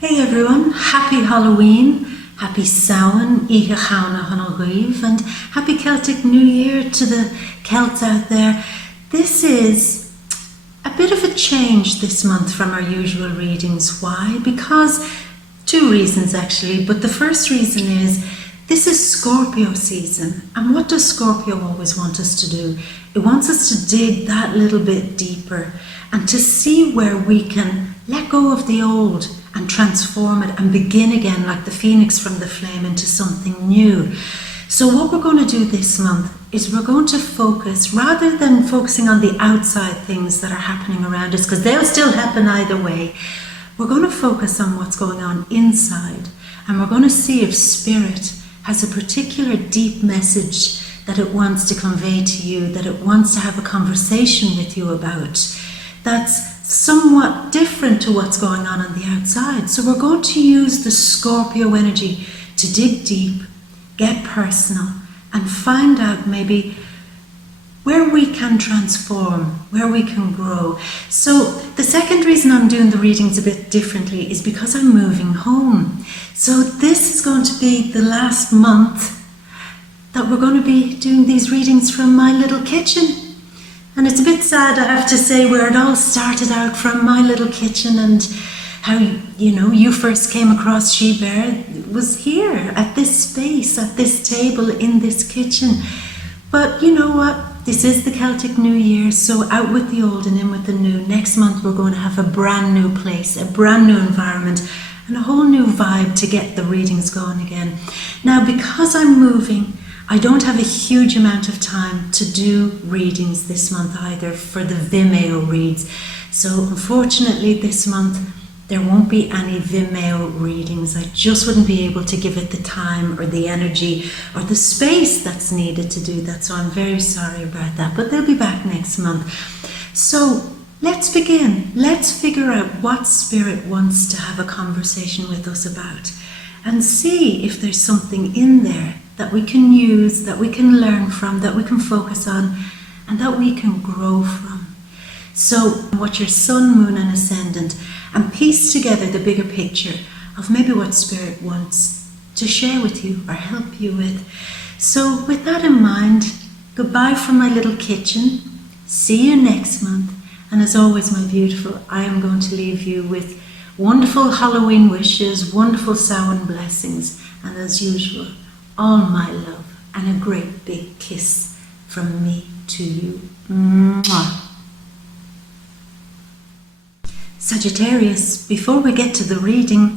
Hey everyone, happy Halloween, happy Samhain, Icha Chana Hanalgrieve, and happy Celtic New Year to the Celts out there. This is a bit of a change this month from our usual readings. Why? Because two reasons actually, but the first reason is this is Scorpio season, and what does Scorpio always want us to do? It wants us to dig that little bit deeper and to see where we can let go of the old and transform it and begin again like the phoenix from the flame into something new. So what we're going to do this month is we're going to focus, rather than focusing on the outside things that are happening around us, because they'll still happen either way, we're going to focus on what's going on inside, and we're going to see if Spirit has a particular deep message that it wants to convey to you, that it wants to have a conversation with you about, that's somewhat different to what's going on the outside. So we're going to use the Scorpio energy to dig deep, get personal, and find out maybe where we can transform, where we can grow. So the second reason I'm doing the readings a bit differently is because I'm moving home. So this is going to be the last month that we're going to be doing these readings from my little kitchen. And it's a bit sad, I have to say, where it all started out from my little kitchen, and how, you first came across She Bear was here, at this space, at this table, in this kitchen. But you know what? This is the Celtic New Year, so out with the old and in with the new. Next month we're going to have a brand new place, a brand new environment, and a whole new vibe to get the readings going again. Now, because I'm moving, I don't have a huge amount of time to do readings this month either for the Vimeo reads. So unfortunately this month there won't be any Vimeo readings. I just wouldn't be able to give it the time or the energy or the space that's needed to do that. So I'm very sorry about that, but they'll be back next month. So let's begin. Let's figure out what Spirit wants to have a conversation with us about, and see if there's something in there that we can use, that we can learn from, that we can focus on, and that we can grow from. So what your sun, moon and ascendant, and piece together the bigger picture of maybe what Spirit wants to share with you or help you with. So with that in mind, goodbye from my little kitchen. See you next month. And as always, my beautiful, I am going to leave you with wonderful Halloween wishes, wonderful Samhain blessings, and as usual, all my love and a great big kiss from me to you. Mwah. Sagittarius, before we get to the reading,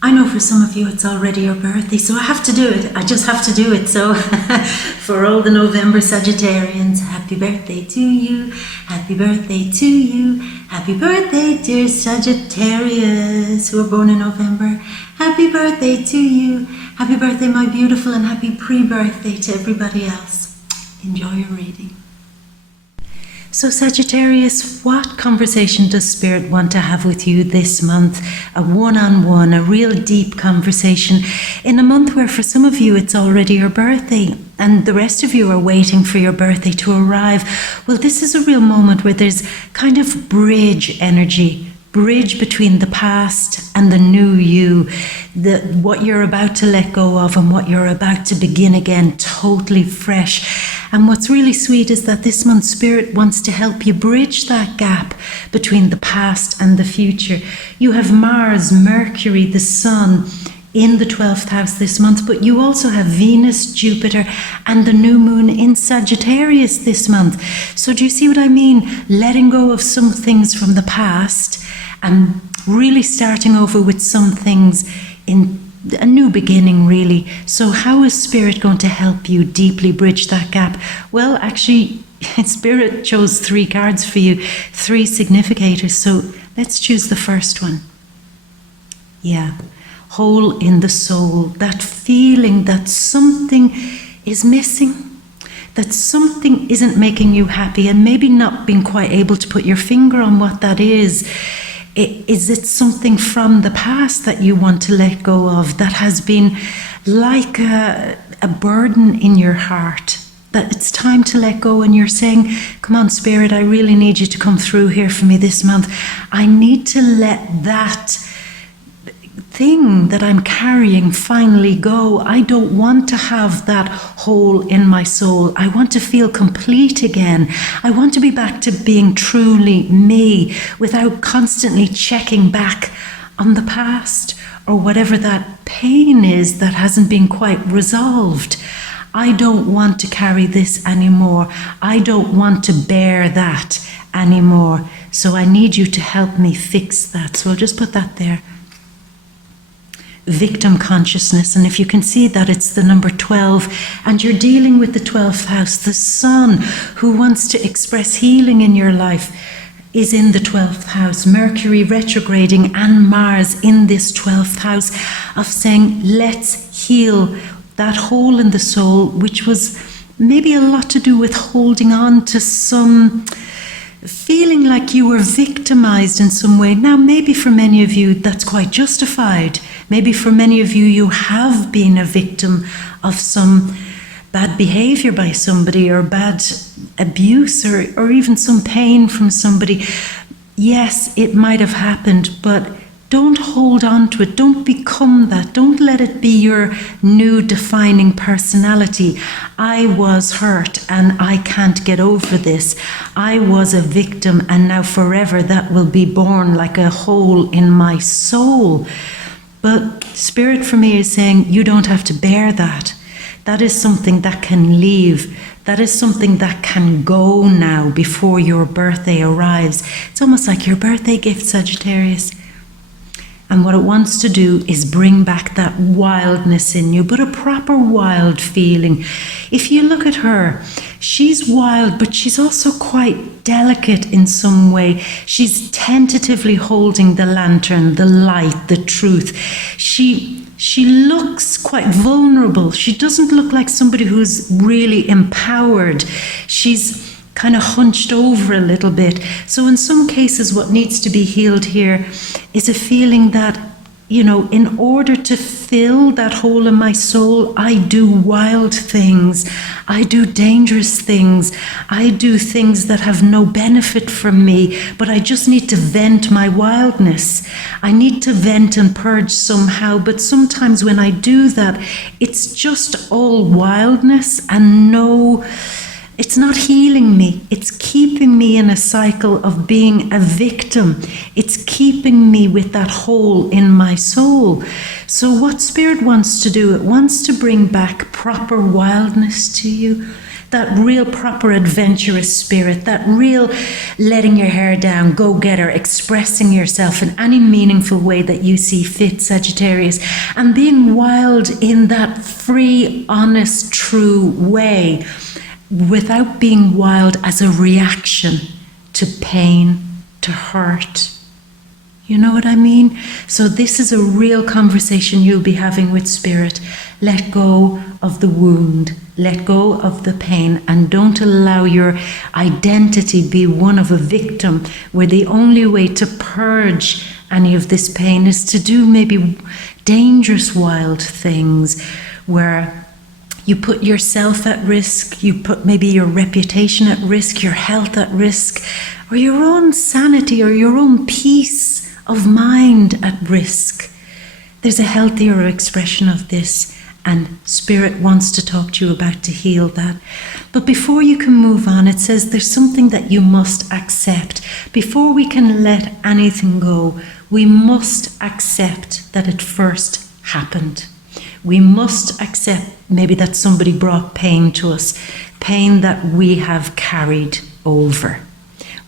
I know for some of you it's already your birthday, so I have to do it. I just have to do it. So for all the November Sagittarians, happy birthday to you. Happy birthday to you. Happy birthday, dear Sagittarius, who are born in November. Happy birthday to you. Happy birthday, my beautiful, and happy pre-birthday to everybody else. Enjoy your reading. So Sagittarius, what conversation does Spirit want to have with you this month? A one-on-one, a real deep conversation in a month where for some of you it's already your birthday and the rest of you are waiting for your birthday to arrive. Well, this is a real moment where there's kind of bridge energy, bridge between the past and the new you, what you're about to let go of and what you're about to begin again, totally fresh. And what's really sweet is that this month Spirit wants to help you bridge that gap between the past and the future. You have Mars, Mercury, the Sun in the 12th house this month, but you also have Venus, Jupiter, and the new moon in Sagittarius this month. So do you see what I mean? Letting go of some things from the past and really starting over with some things in a new beginning, really. So how is Spirit going to help you deeply bridge that gap? Well, actually, Spirit chose 3 cards for you, 3 significators. So let's choose the first one. Yeah, hole in the soul, that feeling that something is missing, that something isn't making you happy, and maybe not being quite able to put your finger on what that is. Is it something from the past that you want to let go of that has been like a burden in your heart, that it's time to let go, and you're saying, come on, Spirit, I really need you to come through here for me this month. I need to let that thing that I'm carrying finally go. I don't want to have that hole in my soul. I want to feel complete again. I want to be back to being truly me without constantly checking back on the past or whatever that pain is that hasn't been quite resolved. I don't want to carry this anymore. I don't want to bear that anymore. So I need you to help me fix that. So I'll just put that there. Victim consciousness, and if you can see that, it's the number 12, and you're dealing with the 12th house. The sun, who wants to express healing in your life, is in the 12th house. Mercury retrograding and Mars in this 12th house of saying, let's heal that hole in the soul, which was maybe a lot to do with holding on to some feeling like you were victimized in some way. Now, maybe for many of you, that's quite justified. Maybe for many of you, you have been a victim of some bad behavior by somebody, or bad abuse, or even some pain from somebody. Yes, it might have happened, but don't hold on to it. Don't become that. Don't let it be your new defining personality. I was hurt and I can't get over this. I was a victim, and now forever that will be born like a hole in my soul. But Spirit for me is saying you don't have to bear that. That is something that can leave. That is something that can go now before your birthday arrives. It's almost like your birthday gift, Sagittarius. And what it wants to do is bring back that wildness in you, but a proper wild feeling. If you look at her, she's wild, but she's also quite delicate in some way. She's tentatively holding the lantern, the light, the truth. She looks quite vulnerable. She doesn't look like somebody who's really empowered. She's kind of hunched over a little bit. So in some cases, what needs to be healed here is a feeling that, in order to fill that hole in my soul, I do wild things. I do dangerous things. I do things that have no benefit from me, but I just need to vent my wildness. I need to vent and purge somehow, but sometimes when I do that, it's just all wildness and it's not healing me. It's keeping me in a cycle of being a victim. It's keeping me with that hole in my soul. So what Spirit wants to do, it wants to bring back proper wildness to you, that real proper adventurous spirit, that real letting your hair down, go-getter, expressing yourself in any meaningful way that you see fit, Sagittarius, and being wild in that free, honest, true way, without being wild as a reaction to pain, to hurt. You know what I mean? So this is a real conversation you'll be having with Spirit. Let go of the wound. Let go of the pain, and don't allow your identity be one of a victim, where the only way to purge any of this pain is to do maybe dangerous, wild things where you put yourself at risk, you put maybe your reputation at risk, your health at risk, or your own sanity or your own peace of mind at risk. There's a healthier expression of this, and Spirit wants to talk to you about to heal that. But before you can move on, it says there's something that you must accept. Before we can let anything go, we must accept that it first happened. We must accept maybe that somebody brought pain to us, pain that we have carried over.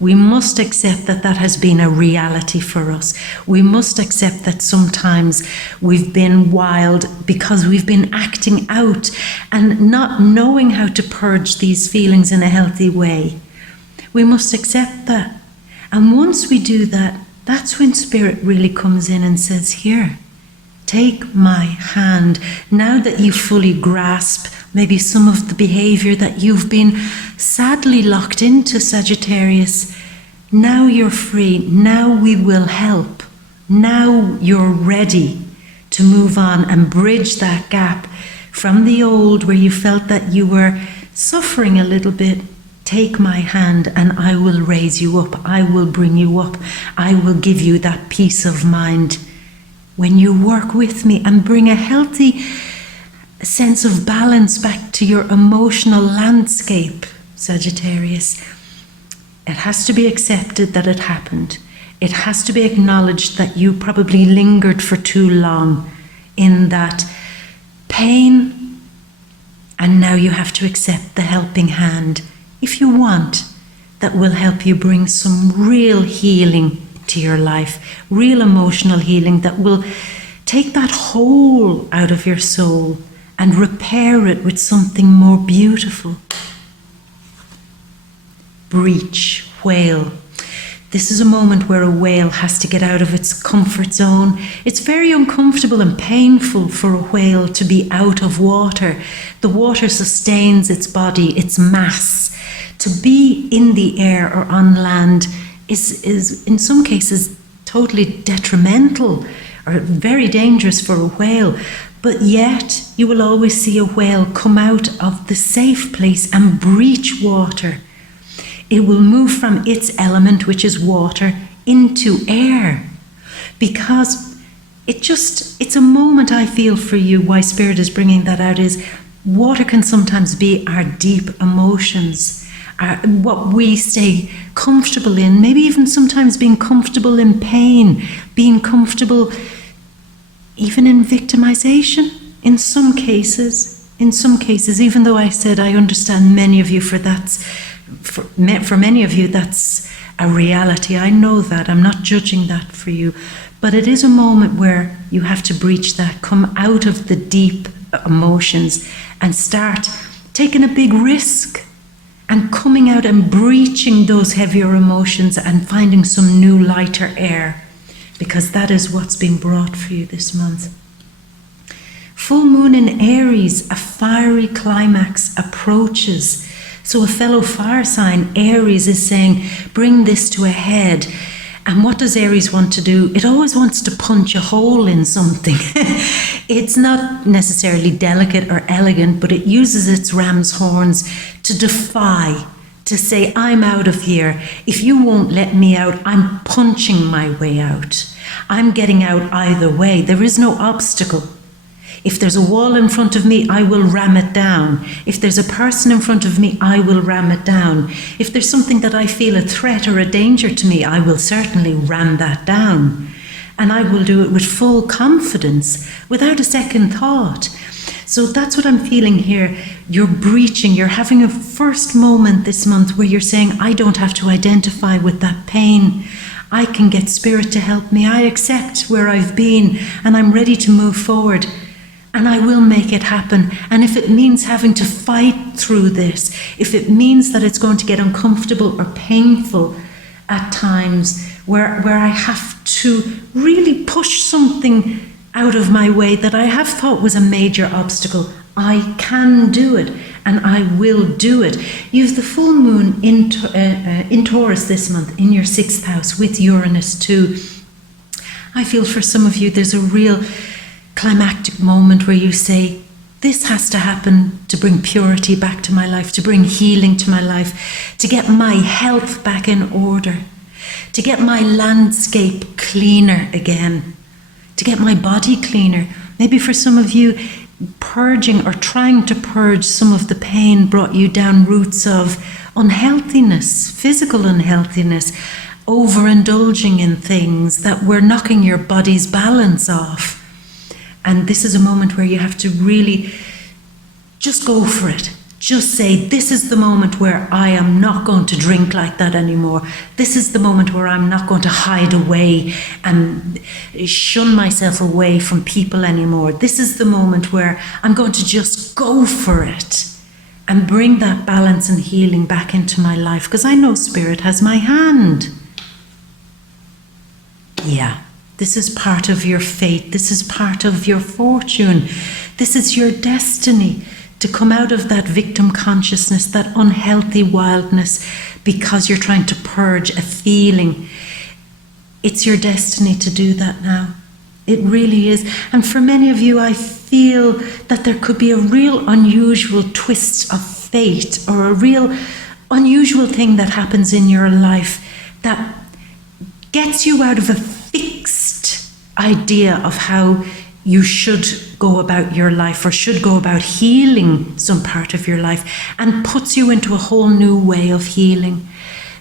We must accept that that has been a reality for us. We must accept that sometimes we've been wild because we've been acting out and not knowing how to purge these feelings in a healthy way. We must accept that. And once we do that, that's when Spirit really comes in and says, here, take my hand. Now that you fully grasp maybe some of the behavior that you've been sadly locked into, Sagittarius, now you're free. Now we will help. Now you're ready to move on and bridge that gap from the old where you felt that you were suffering a little bit. Take my hand and I will raise you up. I will bring you up. I will give you that peace of mind. when you work with me and bring a healthy sense of balance back to your emotional landscape, Sagittarius, it has to be accepted that it happened. It has to be acknowledged that you probably lingered for too long in that pain, and now you have to accept the helping hand, if you want, that will help you bring some real healing to your life, real emotional healing that will take that hole out of your soul and repair it with something more beautiful. Breach, whale. This is a moment where a whale has to get out of its comfort zone. It's very uncomfortable and painful for a whale to be out of water. The water sustains its body, its mass. To be in the air or on land is in some cases totally detrimental or very dangerous for a whale. But yet you will always see a whale come out of the safe place and breach water. It will move from its element, which is water, into air. Because it's a moment, I feel, for you, why Spirit is bringing that out, is water can sometimes be our deep emotions, what we stay comfortable in, maybe even sometimes being comfortable in pain, being comfortable even in victimization in some cases, even though I said I understand many of you for many of you that's a reality. I know that, I'm not judging that for you, but it is a moment where you have to breach that, come out of the deep emotions and start taking a big risk and coming out and breaching those heavier emotions and finding some new lighter air, because that is what's been brought for you this month. Full moon in Aries, a fiery climax approaches. So a fellow fire sign, Aries, is saying, bring this to a head. And what does Aries want to do? It always wants to punch a hole in something. It's not necessarily delicate or elegant, but it uses its ram's horns to defy, to say, I'm out of here. If you won't let me out, I'm punching my way out. I'm getting out either way. There is no obstacle. If there's a wall in front of me, I will ram it down. If there's a person in front of me, I will ram it down. If there's something that I feel a threat or a danger to me, I will certainly ram that down. And I will do it with full confidence, without a second thought. So that's what I'm feeling here. You're breaching, you're having a first moment this month where you're saying, I don't have to identify with that pain. I can get Spirit to help me. I accept where I've been and I'm ready to move forward. And I will make it happen. And if it means having to fight through this, if it means that it's going to get uncomfortable or painful at times, where I have to really push something out of my way that I have thought was a major obstacle, I can do it, and I will do it. You have the full moon in Taurus this month, in your 6th house, with Uranus too. I feel for some of you there's a real climactic moment where you say, this has to happen to bring purity back to my life, to bring healing to my life, to get my health back in order, to get my landscape cleaner again, to get my body cleaner. Maybe for some of you, purging or trying to purge some of the pain brought you down routes of unhealthiness, physical unhealthiness, overindulging in things that were knocking your body's balance off. And this is a moment where you have to really just go for it. Just say, this is the moment where I am not going to drink like that anymore. This is the moment where I'm not going to hide away and shun myself away from people anymore. This is the moment where I'm going to just go for it and bring that balance and healing back into my life, because I know Spirit has my hand. Yeah. This is part of your fate. This is part of your fortune. This is your destiny, to come out of that victim consciousness, that unhealthy wildness, because you're trying to purge a feeling. It's your destiny to do that now. It really is. And for many of you, I feel that there could be a real unusual twist of fate, or a real unusual thing that happens in your life that gets you out of a fixed idea of how you should go about your life or should go about healing some part of your life, and puts you into a whole new way of healing.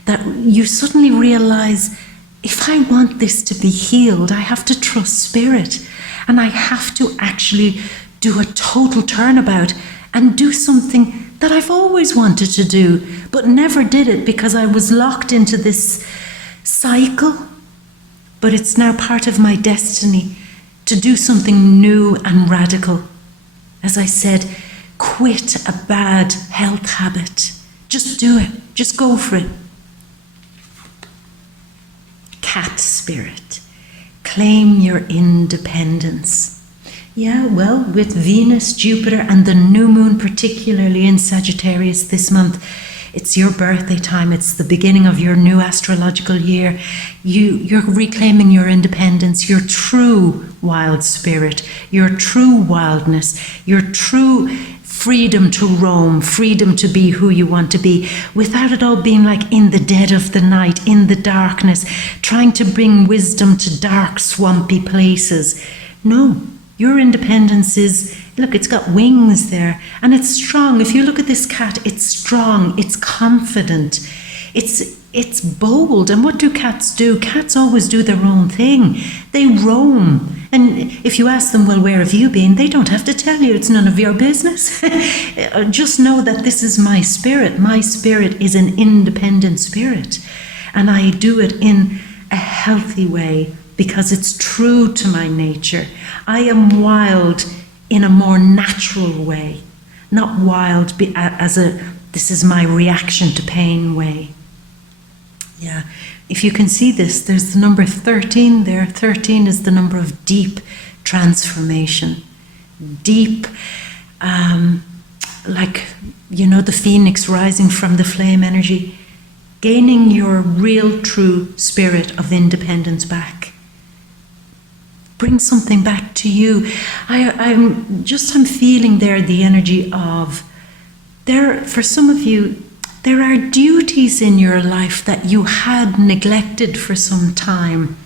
That you suddenly realize, if I want this to be healed, I have to trust Spirit, and I have to actually do a total turnabout and do something that I've always wanted to do, but never did it because I was locked into this cycle. But it's now part of my destiny to do something new and radical. As I said, quit a bad health habit. Just do it. Just go for it. Cat spirit. Claim your independence. Yeah, well, with Venus, Jupiter, and the new moon, particularly in Sagittarius this month, it's your birthday time. It's the beginning of your new astrological year. You're reclaiming your independence, your true wild spirit, your true wildness, your true freedom to roam, freedom to be who you want to be, without it all being like in the dead of the night, in the darkness, trying to bring wisdom to dark, swampy places. No, your independence is, look, it's got wings there, and it's strong. If you look at this cat, it's strong, it's confident, it's bold. And what do cats do? Cats always do their own thing. They roam. And if you ask them, well, where have you been? They don't have to tell you. It's none of your business. Just know that this is my spirit. My spirit is an independent spirit. And I do it in a healthy way because it's true to my nature. I am wild in a more natural way, not wild as a this is my reaction to pain way. Yeah, if you can see this, there's the number 13 there. 13 is the number of deep transformation. Deep, like, you know, the phoenix rising from the flame energy, gaining your real true spirit of independence back. Bring something back to you. I'm feeling there the energy of, for some of you, there are duties in your life that you had neglected for some time.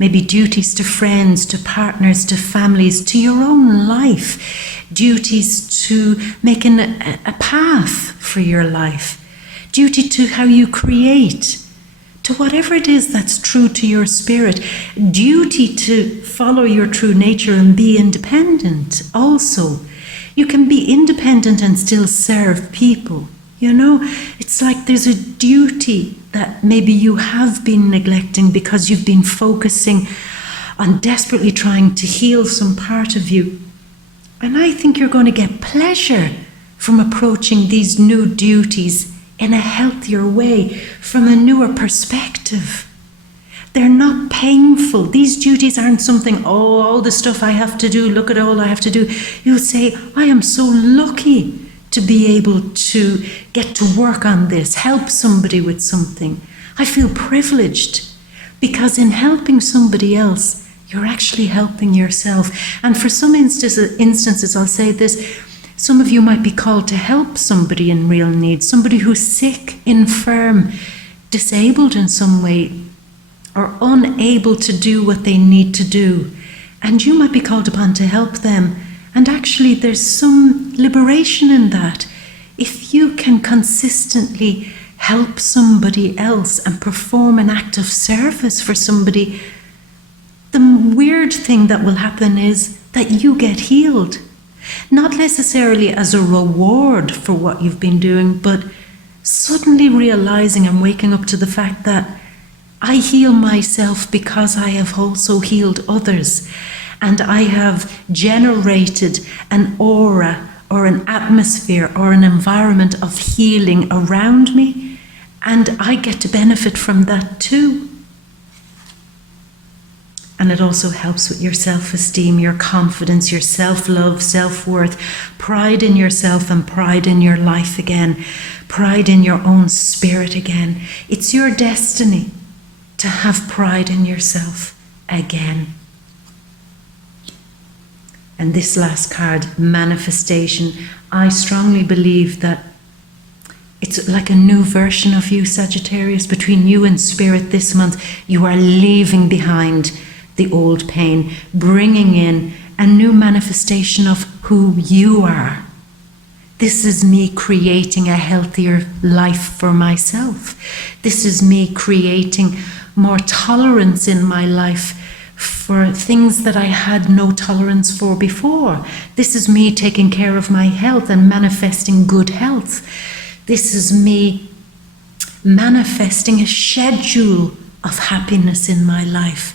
Maybe duties to friends, to partners, to families, to your own life. Duties to making a path for your life. Duty to how you create. To whatever it is that's true to your spirit. Duty to follow your true nature and be independent also. You can be independent and still serve people. You know, it's like there's a duty that maybe you have been neglecting because you've been focusing on desperately trying to heal some part of you. And I think you're going to get pleasure from approaching these new duties in a healthier way, from a newer perspective. They're not painful. These duties aren't something, oh, all the stuff I have to do, look at all I have to do. You'll say, I am so lucky to be able to get to work on this, help somebody with something. I feel privileged because in helping somebody else, you're actually helping yourself. And for some instances, I'll say this, some of you might be called to help somebody in real need, somebody who's sick, infirm, disabled in some way, or unable to do what they need to do. And you might be called upon to help them. And actually there's some liberation in that. If you can consistently help somebody else and perform an act of service for somebody, the weird thing that will happen is that you get healed. Not necessarily as a reward for what you've been doing, but suddenly realizing and waking up to the fact that I heal myself because I have also healed others. And I have generated an aura or an atmosphere or an environment of healing around me, and I get to benefit from that too. And it also helps with your self-esteem, your confidence, your self-love, self-worth, pride in yourself and pride in your life again, pride in your own spirit again. It's your destiny to have pride in yourself again. And this last card, manifestation, I strongly believe that it's like a new version of you, Sagittarius. Between you and Spirit this month, you are leaving behind the old pain, bringing in a new manifestation of who you are. This is me creating a healthier life for myself. This is me creating more tolerance in my life for things that I had no tolerance for before. This is me taking care of my health and manifesting good health. This is me manifesting a schedule of happiness in my life.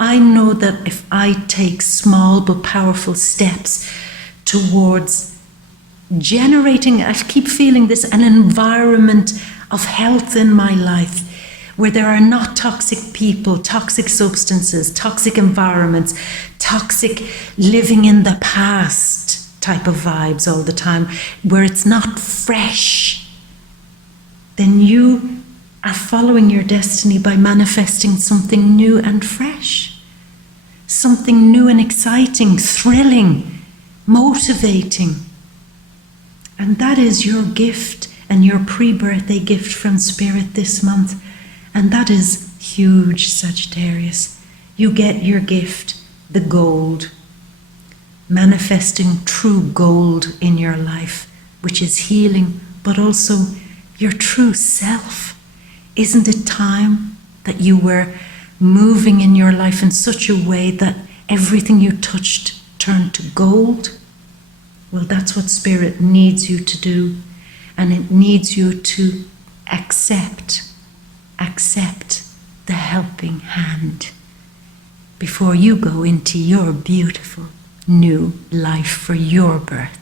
I know that if I take small but powerful steps towards generating, I keep feeling this, an environment of health in my life, where there are not toxic people, toxic substances, toxic environments, toxic living in the past type of vibes all the time, where it's not fresh, then you are following your destiny by manifesting something new and fresh, something new and exciting, thrilling, motivating. And that is your gift and your pre-birthday gift from Spirit this month. And that is huge, Sagittarius. You get your gift, the gold, manifesting true gold in your life, which is healing, but also your true self. Isn't it time that you were moving in your life in such a way that everything you touched turned to gold? Well, that's what Spirit needs you to do. And it needs you to accept the helping hand before you go into your beautiful new life for your birth.